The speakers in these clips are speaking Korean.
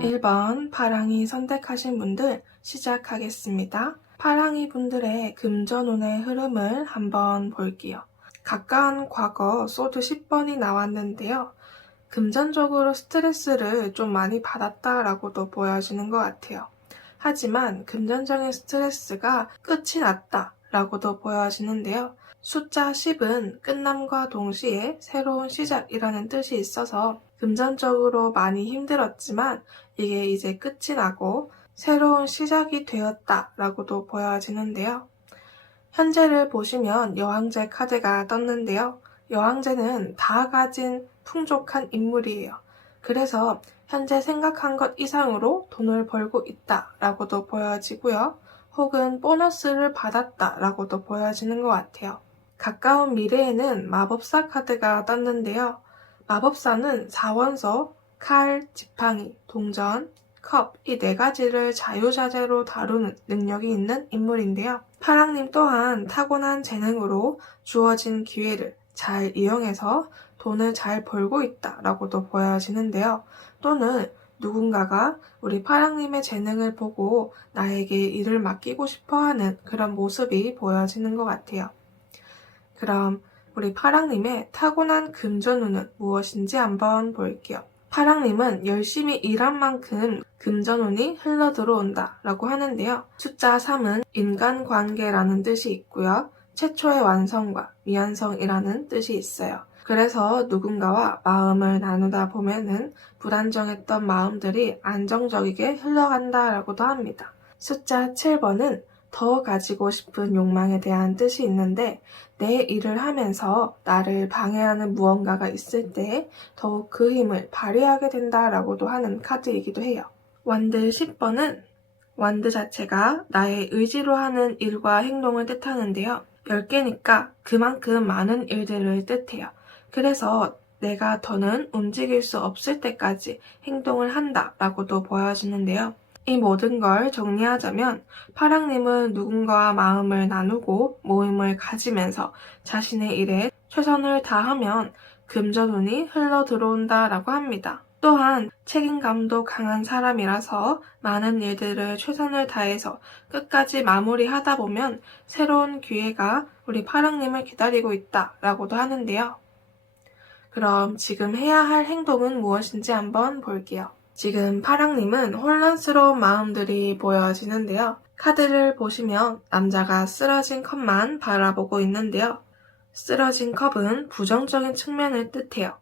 1번 파랑이 선택하신 분들 시작하겠습니다. 파랑이 분들의 금전운의 흐름을 한번 볼게요. 가까운 과거 소드 10번이 나왔는데요. 금전적으로 스트레스를 좀 많이 받았다라고도 보여지는 것 같아요. 하지만 금전적인 스트레스가 끝이 났다라고도 보여지는데요. 숫자 10은 끝남과 동시에 새로운 시작이라는 뜻이 있어서 금전적으로 많이 힘들었지만 이게 이제 끝이 나고 새로운 시작이 되었다라고도 보여지는데요. 현재를 보시면 여왕제 카드가 떴는데요. 여왕제는 다 가진 풍족한 인물이에요. 그래서 현재 생각한 것 이상으로 돈을 벌고 있다라고도 보여지고요. 혹은 보너스를 받았다라고도 보여지는 것 같아요. 가까운 미래에는 마법사 카드가 떴는데요. 마법사는 사원서, 칼, 지팡이, 동전, 컵 이 네 가지를 자유자재로 다루는 능력이 있는 인물인데요. 파랑님 또한 타고난 재능으로 주어진 기회를 잘 이용해서 돈을 잘 벌고 있다라고도 보여지는데요. 또는 누군가가 우리 파랑님의 재능을 보고 나에게 일을 맡기고 싶어하는 그런 모습이 보여지는 것 같아요. 그럼 우리 파랑님의 타고난 금전운은 무엇인지 한번 볼게요. 파랑님은 열심히 일한 만큼 금전운이 흘러들어온다 라고 하는데요. 숫자 3은 인간관계라는 뜻이 있고요. 최초의 완성과 미완성이라는 뜻이 있어요. 그래서 누군가와 마음을 나누다 보면은 불안정했던 마음들이 안정적이게 흘러간다라고도 합니다. 숫자 7번은 더 가지고 싶은 욕망에 대한 뜻이 있는데 내 일을 하면서 나를 방해하는 무언가가 있을 때 더욱 그 힘을 발휘하게 된다라고도 하는 카드이기도 해요. 완드 10번은 완드 자체가 나의 의지로 하는 일과 행동을 뜻하는데요. 10개니까 그만큼 많은 일들을 뜻해요. 그래서 내가 더는 움직일 수 없을 때까지 행동을 한다라고도 보여지는데요. 이 모든 걸 정리하자면 파랑님은 누군가와 마음을 나누고 모임을 가지면서 자신의 일에 최선을 다하면 금전운이 흘러 들어온다라고 합니다. 또한 책임감도 강한 사람이라서 많은 일들을 최선을 다해서 끝까지 마무리하다 보면 새로운 기회가 우리 파랑님을 기다리고 있다라고도 하는데요. 그럼 지금 해야 할 행동은 무엇인지 한번 볼게요. 지금 파랑님은 혼란스러운 마음들이 보여지는데요. 카드를 보시면 남자가 쓰러진 컵만 바라보고 있는데요. 쓰러진 컵은 부정적인 측면을 뜻해요.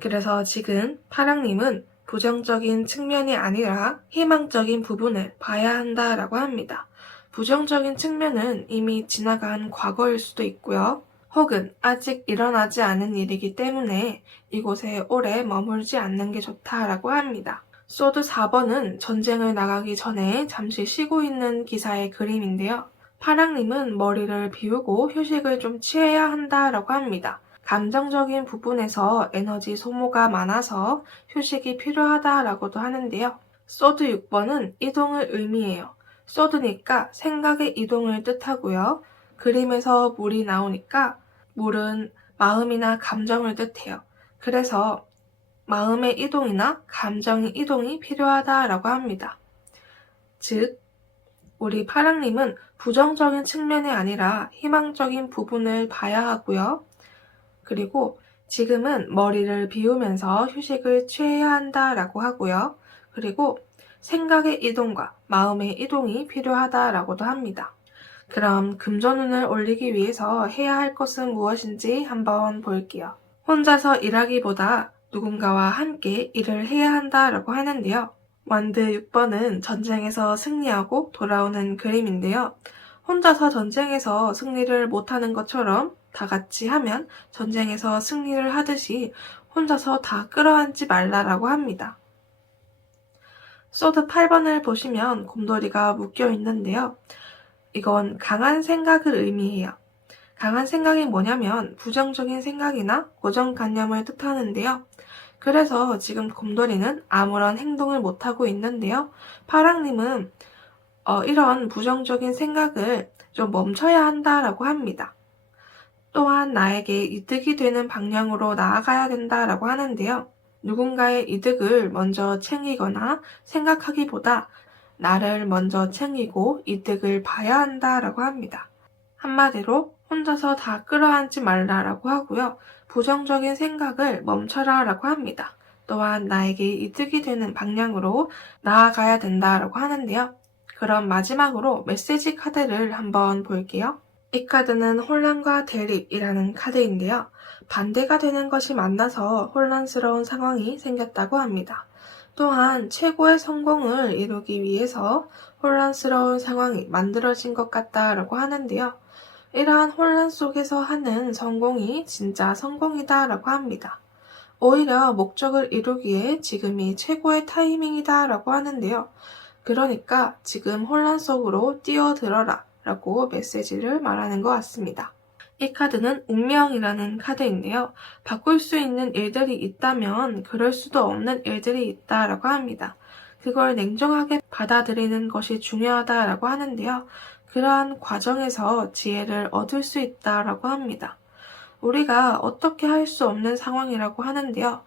그래서 지금 파랑님은 부정적인 측면이 아니라 희망적인 부분을 봐야 한다라고 합니다. 부정적인 측면은 이미 지나간 과거일 수도 있고요. 혹은 아직 일어나지 않은 일이기 때문에 이곳에 오래 머물지 않는 게 좋다라고 합니다. 소드 4번은 전쟁을 나가기 전에 잠시 쉬고 있는 기사의 그림인데요. 파랑님은 머리를 비우고 휴식을 좀 취해야 한다라고 합니다. 감정적인 부분에서 에너지 소모가 많아서 휴식이 필요하다라고도 하는데요. 소드 6번은 이동을 의미해요. 소드니까 생각의 이동을 뜻하고요. 그림에서 물이 나오니까 물은 마음이나 감정을 뜻해요. 그래서 마음의 이동이나 감정의 이동이 필요하다라고 합니다. 즉, 우리 파랑님은 부정적인 측면이 아니라 희망적인 부분을 봐야 하고요. 그리고 지금은 머리를 비우면서 휴식을 취해야 한다라고 하고요. 그리고 생각의 이동과 마음의 이동이 필요하다라고도 합니다. 그럼 금전운을 올리기 위해서 해야 할 것은 무엇인지 한번 볼게요. 혼자서 일하기보다 누군가와 함께 일을 해야 한다라고 하는데요. 완드 6번은 전쟁에서 승리하고 돌아오는 그림인데요. 혼자서 전쟁에서 승리를 못하는 것처럼 다 같이 하면 전쟁에서 승리를 하듯이 혼자서 다 끌어안지 말라라고 합니다. 소드 8번을 보시면 곰돌이가 묶여 있는데요. 이건 강한 생각을 의미해요. 강한 생각이 뭐냐면 부정적인 생각이나 고정관념을 뜻하는데요. 그래서 지금 곰돌이는 아무런 행동을 못하고 있는데요. 파랑님은 이런 부정적인 생각을 좀 멈춰야 한다라고 합니다. 또한 나에게 이득이 되는 방향으로 나아가야 된다라고 하는데요. 누군가의 이득을 먼저 챙기거나 생각하기보다 나를 먼저 챙기고 이득을 봐야 한다라고 합니다. 한마디로 혼자서 다 끌어안지 말라라고 하고요. 부정적인 생각을 멈춰라라고 합니다. 또한 나에게 이득이 되는 방향으로 나아가야 된다라고 하는데요. 그럼 마지막으로 메시지 카드를 한번 볼게요. 이 카드는 혼란과 대립이라는 카드인데요. 반대가 되는 것이 만나서 혼란스러운 상황이 생겼다고 합니다. 또한 최고의 성공을 이루기 위해서 혼란스러운 상황이 만들어진 것 같다라고 하는데요. 이러한 혼란 속에서 하는 성공이 진짜 성공이다라고 합니다. 오히려 목적을 이루기에 지금이 최고의 타이밍이다라고 하는데요. 그러니까 지금 혼란 속으로 뛰어들어라 라고 메시지를 말하는 것 같습니다. 이 카드는 운명이라는 카드인데요. 바꿀 수 있는 일들이 있다면 그럴 수도 없는 일들이 있다라고 합니다. 그걸 냉정하게 받아들이는 것이 중요하다라고 하는데요. 그러한 과정에서 지혜를 얻을 수 있다라고 합니다. 우리가 어떻게 할 수 없는 상황이라고 하는데요.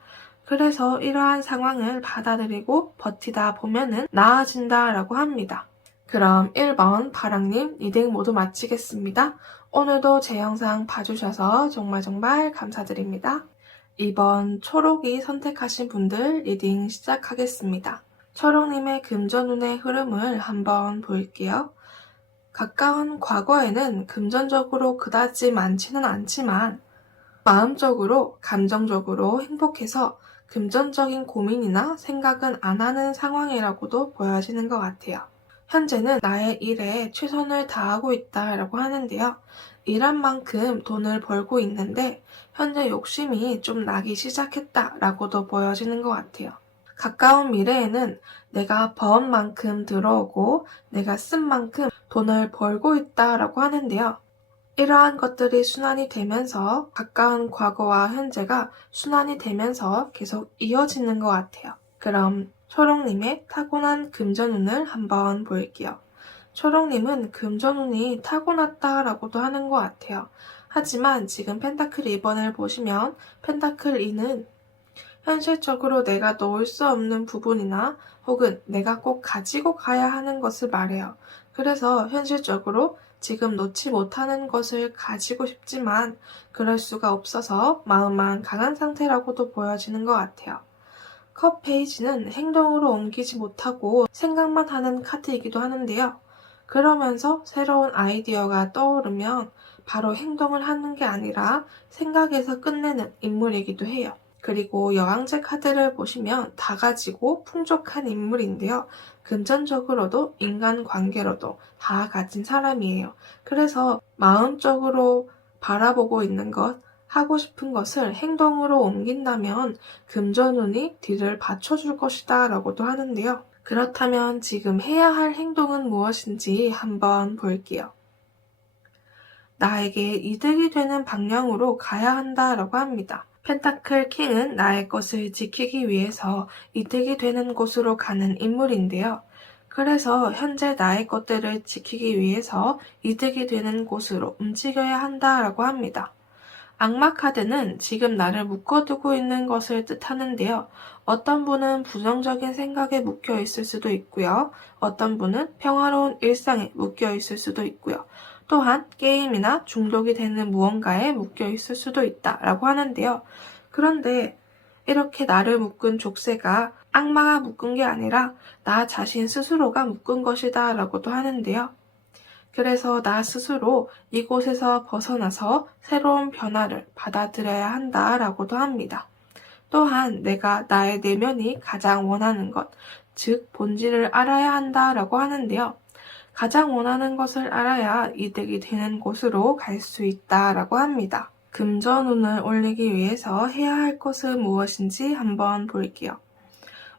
그래서 이러한 상황을 받아들이고 버티다 보면은 나아진다라고 합니다. 그럼 1번 파랑님 리딩 모두 마치겠습니다. 오늘도 제 영상 봐주셔서 정말 감사드립니다. 2번 초록이 선택하신 분들 리딩 시작하겠습니다. 초록님의 금전운의 흐름을 한번 볼게요. 가까운 과거에는 금전적으로 그다지 많지는 않지만 마음적으로, 감정적으로 행복해서 금전적인 고민이나 생각은 안 하는 상황이라고도 보여지는 것 같아요. 현재는 나의 일에 최선을 다하고 있다라고 하는데요. 일한 만큼 돈을 벌고 있는데 현재 욕심이 좀 나기 시작했다라고도 보여지는 것 같아요. 가까운 미래에는 내가 번 만큼 들어오고 내가 쓴 만큼 돈을 벌고 있다라고 하는데요. 이러한 것들이 순환이 되면서 가까운 과거와 현재가 순환이 되면서 계속 이어지는 것 같아요. 그럼 초록님의 타고난 금전운을 한번 볼게요. 초록님은 금전운이 타고났다라고도 하는 것 같아요. 하지만 지금 펜타클 2번을 보시면 펜타클 2는 현실적으로 내가 놓을 수 없는 부분이나 혹은 내가 꼭 가지고 가야 하는 것을 말해요. 그래서 현실적으로 지금 놓지 못하는 것을 가지고 싶지만 그럴 수가 없어서 마음만 강한 상태라고도 보여지는 것 같아요. 컵 페이지는 행동으로 옮기지 못하고 생각만 하는 카드이기도 하는데요. 그러면서 새로운 아이디어가 떠오르면 바로 행동을 하는 게 아니라 생각에서 끝내는 인물이기도 해요. 그리고 여왕제 카드를 보시면 다 가지고 풍족한 인물인데요. 금전적으로도 인간관계로도 다 가진 사람이에요. 그래서 마음적으로 바라보고 있는 것, 하고 싶은 것을 행동으로 옮긴다면 금전운이 뒤를 받쳐줄 것이다 라고도 하는데요. 그렇다면 지금 해야 할 행동은 무엇인지 한번 볼게요. 나에게 이득이 되는 방향으로 가야 한다라고 합니다. 펜타클 킹은 나의 것을 지키기 위해서 이득이 되는 곳으로 가는 인물인데요. 그래서 현재 나의 것들을 지키기 위해서 이득이 되는 곳으로 움직여야 한다라고 합니다. 악마 카드는 지금 나를 묶어두고 있는 것을 뜻하는데요. 어떤 분은 부정적인 생각에 묶여 있을 수도 있고요. 어떤 분은 평화로운 일상에 묶여 있을 수도 있고요. 또한 게임이나 중독이 되는 무언가에 묶여 있을 수도 있다라고 하는데요. 그런데 이렇게 나를 묶은 족쇄가 악마가 묶은 게 아니라 나 자신 스스로가 묶은 것이다 라고도 하는데요. 그래서 나 스스로 이곳에서 벗어나서 새로운 변화를 받아들여야 한다라고도 합니다. 또한 내가 나의 내면이 가장 원하는 것, 즉 본질을 알아야 한다라고 하는데요. 가장 원하는 것을 알아야 이득이 되는 곳으로 갈 수 있다라고 합니다. 금전운을 올리기 위해서 해야 할 것은 무엇인지 한번 볼게요.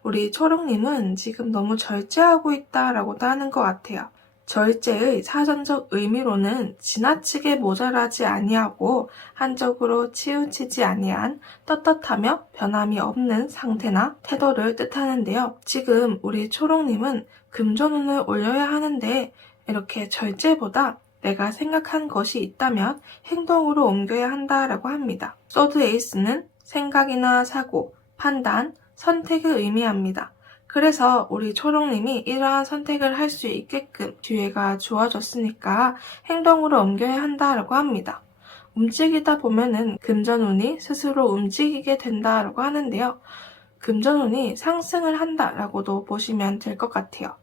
우리 초록님은 지금 너무 절제하고 있다라고도 하는 것 같아요. 절제의 사전적 의미로는 지나치게 모자라지 아니하고 한쪽으로 치우치지 아니한 떳떳하며 변함이 없는 상태나 태도를 뜻하는데요. 지금 우리 초록님은 금전운을 올려야 하는데 이렇게 절제보다 내가 생각한 것이 있다면 행동으로 옮겨야 한다라고 합니다. 소드 에이스는 생각이나 사고, 판단, 선택을 의미합니다. 그래서 우리 초롱님이 이러한 선택을 할 수 있게끔 기회가 주어졌으니까 행동으로 옮겨야 한다라고 합니다. 움직이다 보면은 금전운이 스스로 움직이게 된다라고 하는데요. 금전운이 상승을 한다라고도 보시면 될 것 같아요.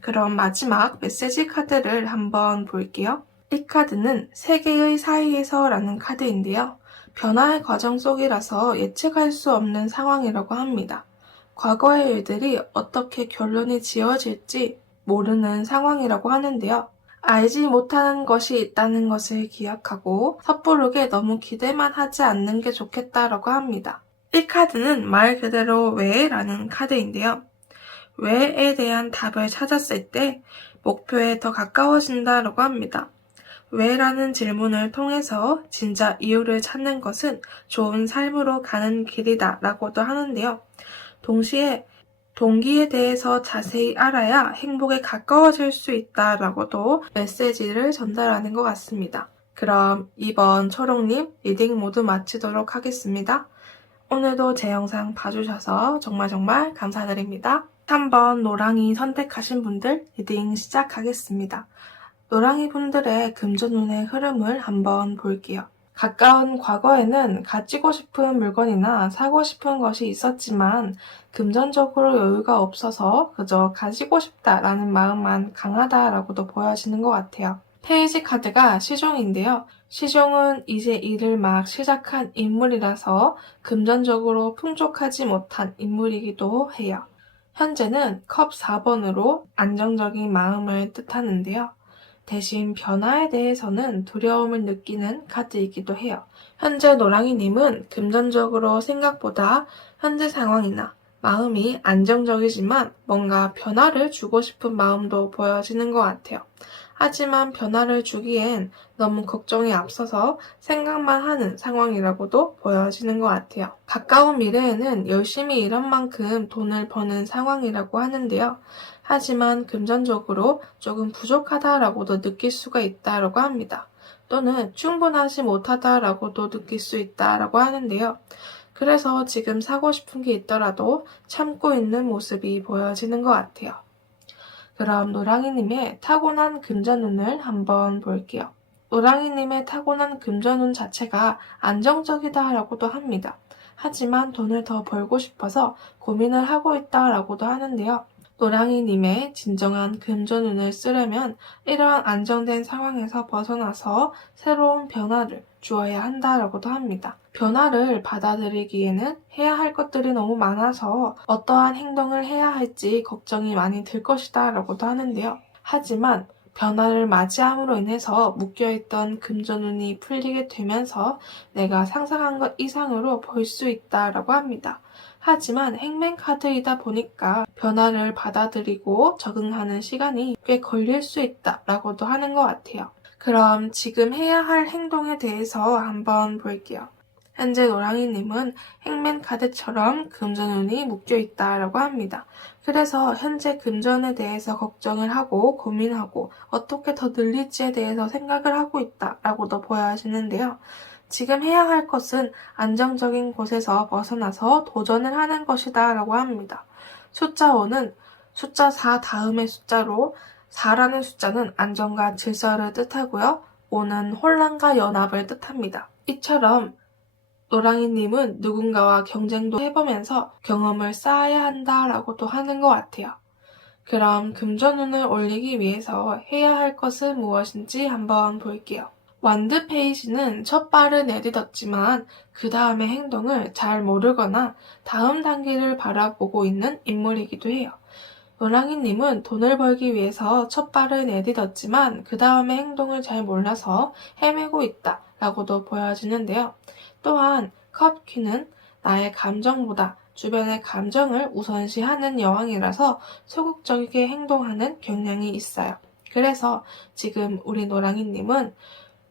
그럼 마지막 메시지 카드를 한번 볼게요. 이 카드는 세계의 사이에서 라는 카드인데요. 변화의 과정 속이라서 예측할 수 없는 상황이라고 합니다. 과거의 일들이 어떻게 결론이 지어질지 모르는 상황이라고 하는데요. 알지 못하는 것이 있다는 것을 기억하고 섣부르게 너무 기대만 하지 않는 게 좋겠다라고 합니다. 이 카드는 말 그대로 왜라는 카드인데요. 왜에 대한 답을 찾았을 때 목표에 더 가까워진다라고 합니다. 왜라는 질문을 통해서 진짜 이유를 찾는 것은 좋은 삶으로 가는 길이다 라고도 하는데요. 동시에 동기에 대해서 자세히 알아야 행복에 가까워질 수 있다라고도 메시지를 전달하는 것 같습니다. 그럼 이번 초롱님 리딩 모두 마치도록 하겠습니다. 오늘도 제 영상 봐주셔서 정말 감사드립니다. 3번 노랑이 선택하신 분들 리딩 시작하겠습니다. 노랑이 분들의 금전운의 흐름을 한번 볼게요. 가까운 과거에는 가지고 싶은 물건이나 사고 싶은 것이 있었지만 금전적으로 여유가 없어서 그저 가지고 싶다라는 마음만 강하다라고도 보여지는 것 같아요. 페이지 카드가 시종인데요. 시종은 이제 일을 막 시작한 인물이라서 금전적으로 풍족하지 못한 인물이기도 해요. 현재는 컵 4번으로 안정적인 마음을 뜻하는데요. 대신 변화에 대해서는 두려움을 느끼는 카드이기도 해요. 현재 노랑이님은 금전적으로 생각보다 현재 상황이나 마음이 안정적이지만 뭔가 변화를 주고 싶은 마음도 보여지는 것 같아요. 하지만 변화를 주기엔 너무 걱정이 앞서서 생각만 하는 상황이라고도 보여지는 것 같아요. 가까운 미래에는 열심히 일한 만큼 돈을 버는 상황이라고 하는데요. 하지만 금전적으로 조금 부족하다라고도 느낄 수가 있다라고 합니다. 또는 충분하지 못하다라고도 느낄 수 있다라고 하는데요. 그래서 지금 사고 싶은 게 있더라도 참고 있는 모습이 보여지는 것 같아요. 그럼 노랑이님의 타고난 금전운을 한번 볼게요. 노랑이님의 타고난 금전운 자체가 안정적이다라고도 합니다. 하지만 돈을 더 벌고 싶어서 고민을 하고 있다라고도 하는데요. 노랑이님의 진정한 금전운을 쓰려면 이러한 안정된 상황에서 벗어나서 새로운 변화를 주어야 한다라고도 합니다. 변화를 받아들이기에는 해야 할 것들이 너무 많아서 어떠한 행동을 해야 할지 걱정이 많이 들 것이다 라고도 하는데요. 하지만 변화를 맞이함으로 인해서 묶여있던 금전운이 풀리게 되면서 내가 상상한 것 이상으로 벌 수 있다라고 합니다. 하지만 행맨카드이다 보니까 변화를 받아들이고 적응하는 시간이 꽤 걸릴 수 있다라고도 하는 것 같아요. 그럼 지금 해야 할 행동에 대해서 한번 볼게요. 현재 노랑이님은 행맨 카드처럼 금전운이 묶여있다라고 합니다. 그래서 현재 금전에 대해서 걱정을 하고 고민하고 어떻게 더 늘릴지에 대해서 생각을 하고 있다라고도 보여지는데요. 지금 해야 할 것은 안정적인 곳에서 벗어나서 도전을 하는 것이다 라고 합니다. 숫자 5는 숫자 4 다음의 숫자로 4라는 숫자는 안정과 질서를 뜻하고요. 5는 혼란과 연합을 뜻합니다. 이처럼 노랑이님은 누군가와 경쟁도 해보면서 경험을 쌓아야 한다라고도 하는 것 같아요. 그럼 금전운을 올리기 위해서 해야 할 것은 무엇인지 한번 볼게요. 완드 페이지는 첫 발을 내딛었지만 그 다음의 행동을 잘 모르거나 다음 단계를 바라보고 있는 인물이기도 해요. 노랑이님은 돈을 벌기 위해서 첫 발을 내딛었지만 그 다음의 행동을 잘 몰라서 헤매고 있다라고도 보여지는데요. 또한 컵퀴는 나의 감정보다 주변의 감정을 우선시하는 여왕이라서 소극적이게 행동하는 경향이 있어요. 그래서 지금 우리 노랑이님은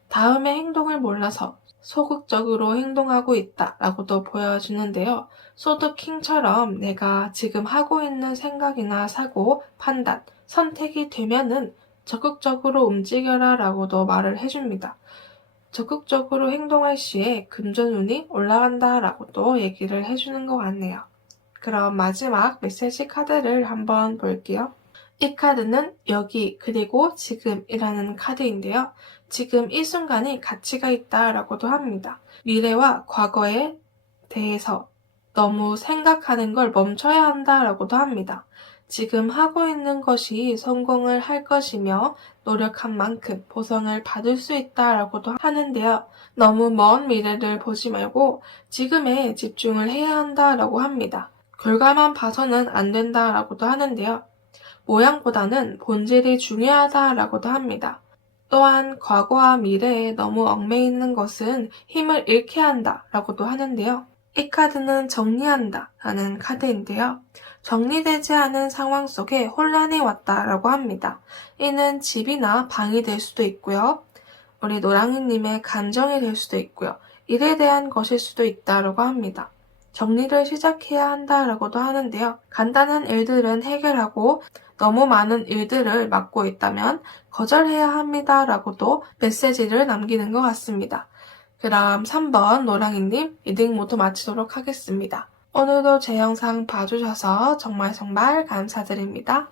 다음의 행동을 몰라서 소극적으로 행동하고 있다라고도 보여주는데요. 소드킹처럼 내가 지금 하고 있는 생각이나 사고, 판단, 선택이 되면은 적극적으로 움직여라 라고도 말을 해줍니다. 적극적으로 행동할 시에 금전운이 올라간다라고 또 얘기를 해주는 것 같네요. 그럼 마지막 메시지 카드를 한번 볼게요. 이 카드는 여기 그리고 지금이라는 카드인데요. 지금 이 순간이 가치가 있다라고도 합니다. 미래와 과거에 대해서 너무 생각하는 걸 멈춰야 한다라고도 합니다. 지금 하고 있는 것이 성공을 할 것이며 노력한 만큼 보상을 받을 수 있다라고도 하는데요. 너무 먼 미래를 보지 말고 지금에 집중을 해야 한다라고 합니다. 결과만 봐서는 안 된다라고도 하는데요. 모양보다는 본질이 중요하다라고도 합니다. 또한 과거와 미래에 너무 얽매여 있는 것은 힘을 잃게 한다라고도 하는데요. 이 카드는 정리한다 라는 카드인데요. 정리되지 않은 상황 속에 혼란이 왔다라고 합니다. 이는 집이나 방이 될 수도 있고요. 우리 노랑이님의 감정이 될 수도 있고요. 일에 대한 것일 수도 있다라고 합니다. 정리를 시작해야 한다라고도 하는데요. 간단한 일들은 해결하고 너무 많은 일들을 맡고 있다면 거절해야 합니다라고도 메시지를 남기는 것 같습니다. 그럼 3번 노랑이님 리딩 모두 마치도록 하겠습니다. 오늘도 제 영상 봐주셔서 정말 감사드립니다.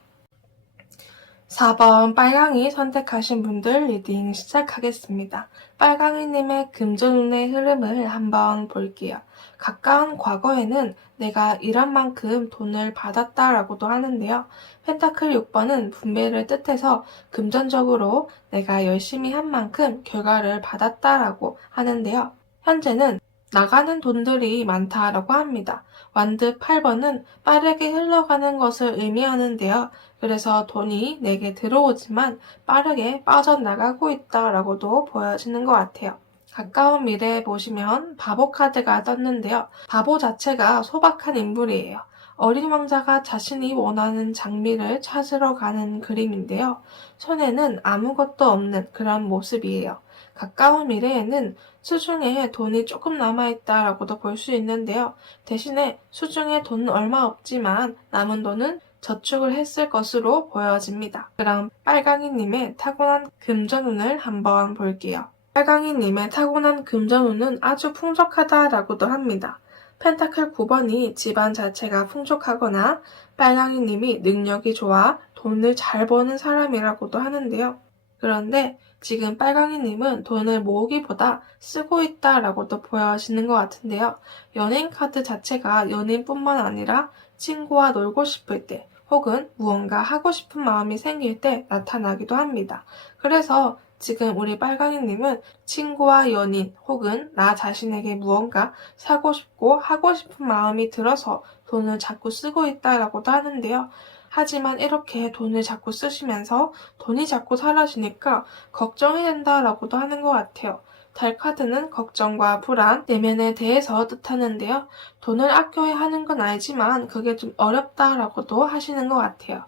4번 빨강이 선택하신 분들 리딩 시작하겠습니다. 빨강이님의 금전운의 흐름을 한번 볼게요. 가까운 과거에는 내가 일한 만큼 돈을 받았다라고도 하는데요. 펜타클 6번은 분배를 뜻해서 금전적으로 내가 열심히 한 만큼 결과를 받았다라고 하는데요. 현재는 나가는 돈들이 많다라고 합니다. 완드 8번은 빠르게 흘러가는 것을 의미하는데요. 그래서 돈이 내게 들어오지만 빠르게 빠져나가고 있다라고도 보여지는 것 같아요. 가까운 미래에 보시면 바보 카드가 떴는데요. 바보 자체가 소박한 인물이에요. 어린 왕자가 자신이 원하는 장미를 찾으러 가는 그림인데요. 손에는 아무것도 없는 그런 모습이에요. 가까운 미래에는 수중에 돈이 조금 남아있다라고도 볼 수 있는데요. 대신에 수중에 돈은 얼마 없지만 남은 돈은 저축을 했을 것으로 보여집니다. 그럼 빨강이님의 타고난 금전운을 한번 볼게요. 빨강이님의 타고난 금전운은 아주 풍족하다라고도 합니다. 펜타클 9번이 집안 자체가 풍족하거나 빨강이님이 능력이 좋아 돈을 잘 버는 사람이라고도 하는데요. 그런데 지금 빨강이님은 돈을 모으기보다 쓰고 있다라고도 보여지는 것 같은데요. 연인 카드 자체가 연인뿐만 아니라 친구와 놀고 싶을 때 혹은 무언가 하고 싶은 마음이 생길 때 나타나기도 합니다. 그래서 지금 우리 빨강이님은 친구와 연인 혹은 나 자신에게 무언가 사고 싶고 하고 싶은 마음이 들어서 돈을 자꾸 쓰고 있다라고도 하는데요. 하지만 이렇게 돈을 자꾸 쓰시면서 돈이 자꾸 사라지니까 걱정이 된다라고도 하는 것 같아요. 달 카드는 걱정과 불안, 내면에 대해서 뜻하는데요. 돈을 아껴야 하는 건 알지만 그게 좀 어렵다라고도 하시는 것 같아요.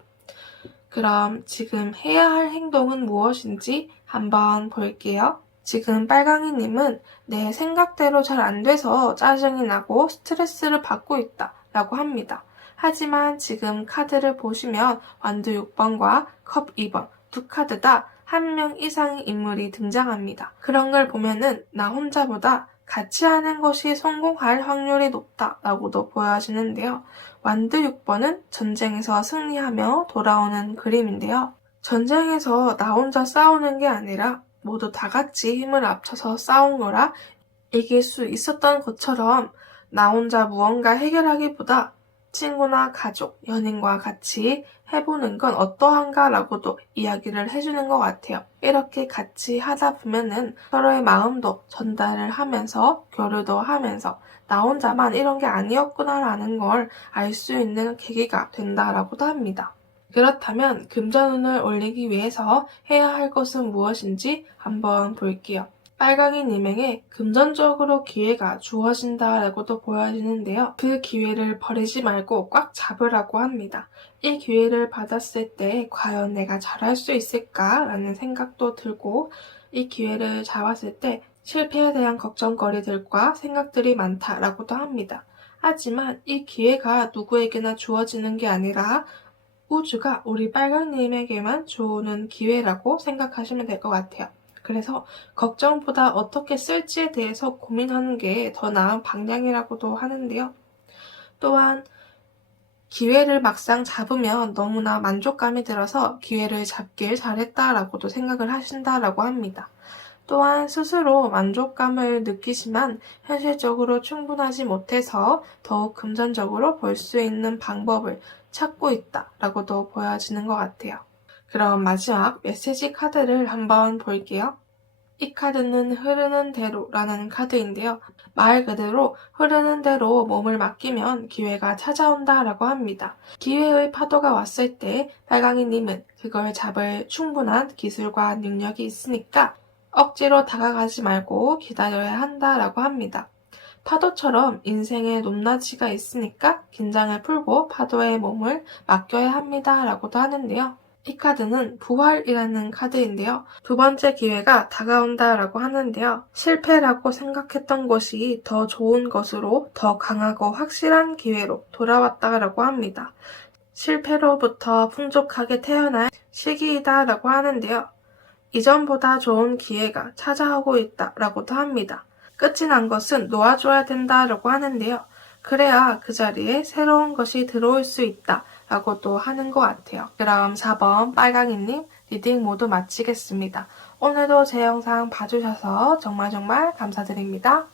그럼 지금 해야 할 행동은 무엇인지 한번 볼게요. 지금 빨강이님은 내 생각대로 잘 안 돼서 짜증이 나고 스트레스를 받고 있다 라고 합니다. 하지만 지금 카드를 보시면 완두 6번과 컵 2번 두 카드 다 한 명 이상의 인물이 등장합니다. 그런 걸 보면은 나 혼자보다 같이 하는 것이 성공할 확률이 높다라고도 보여지는데요. 완드 6번은 전쟁에서 승리하며 돌아오는 그림인데요. 전쟁에서 나 혼자 싸우는 게 아니라 모두 다 같이 힘을 합쳐서 싸운 거라 이길 수 있었던 것처럼 나 혼자 무언가 해결하기보다 친구나 가족, 연인과 같이 해보는 건 어떠한가라고도 이야기를 해주는 것 같아요. 이렇게 같이 하다 보면은 서로의 마음도 전달을 하면서 교류도 하면서 나 혼자만 이런 게 아니었구나라는 걸 알 수 있는 계기가 된다라고도 합니다. 그렇다면 금전운을 올리기 위해서 해야 할 것은 무엇인지 한번 볼게요. 빨강이님에게 금전적으로 기회가 주어진다라고도 보여지는데요. 그 기회를 버리지 말고 꽉 잡으라고 합니다. 이 기회를 받았을 때 과연 내가 잘할 수 있을까라는 생각도 들고 이 기회를 잡았을 때 실패에 대한 걱정거리들과 생각들이 많다라고도 합니다. 하지만 이 기회가 누구에게나 주어지는 게 아니라 우주가 우리 빨강님에게만 주는 기회라고 생각하시면 될 것 같아요. 그래서 걱정보다 어떻게 쓸지에 대해서 고민하는 게 더 나은 방향이라고도 하는데요. 또한 기회를 막상 잡으면 너무나 만족감이 들어서 기회를 잡길 잘했다라고도 생각을 하신다라고 합니다. 또한 스스로 만족감을 느끼지만 현실적으로 충분하지 못해서 더욱 금전적으로 벌 수 있는 방법을 찾고 있다라고도 보여지는 것 같아요. 그럼 마지막 메시지 카드를 한번 볼게요. 이 카드는 흐르는 대로라는 카드인데요. 말 그대로 흐르는 대로 몸을 맡기면 기회가 찾아온다라고 합니다. 기회의 파도가 왔을 때 빨강이님은 그걸 잡을 충분한 기술과 능력이 있으니까 억지로 다가가지 말고 기다려야 한다라고 합니다. 파도처럼 인생의 높낮이가 있으니까 긴장을 풀고 파도에 몸을 맡겨야 합니다라고도 하는데요. 이 카드는 부활이라는 카드인데요. 두 번째 기회가 다가온다라고 하는데요. 실패라고 생각했던 것이 더 좋은 것으로 더 강하고 확실한 기회로 돌아왔다라고 합니다. 실패로부터 풍족하게 태어날 시기이다라고 하는데요. 이전보다 좋은 기회가 찾아오고 있다라고도 합니다. 끝이 난 것은 놓아줘야 된다라고 하는데요. 그래야 그 자리에 새로운 것이 들어올 수 있다라고도 하는 것 같아요. 그럼 4번 빨강이님 리딩 모두 마치겠습니다. 오늘도 제 영상 봐주셔서 정말 감사드립니다.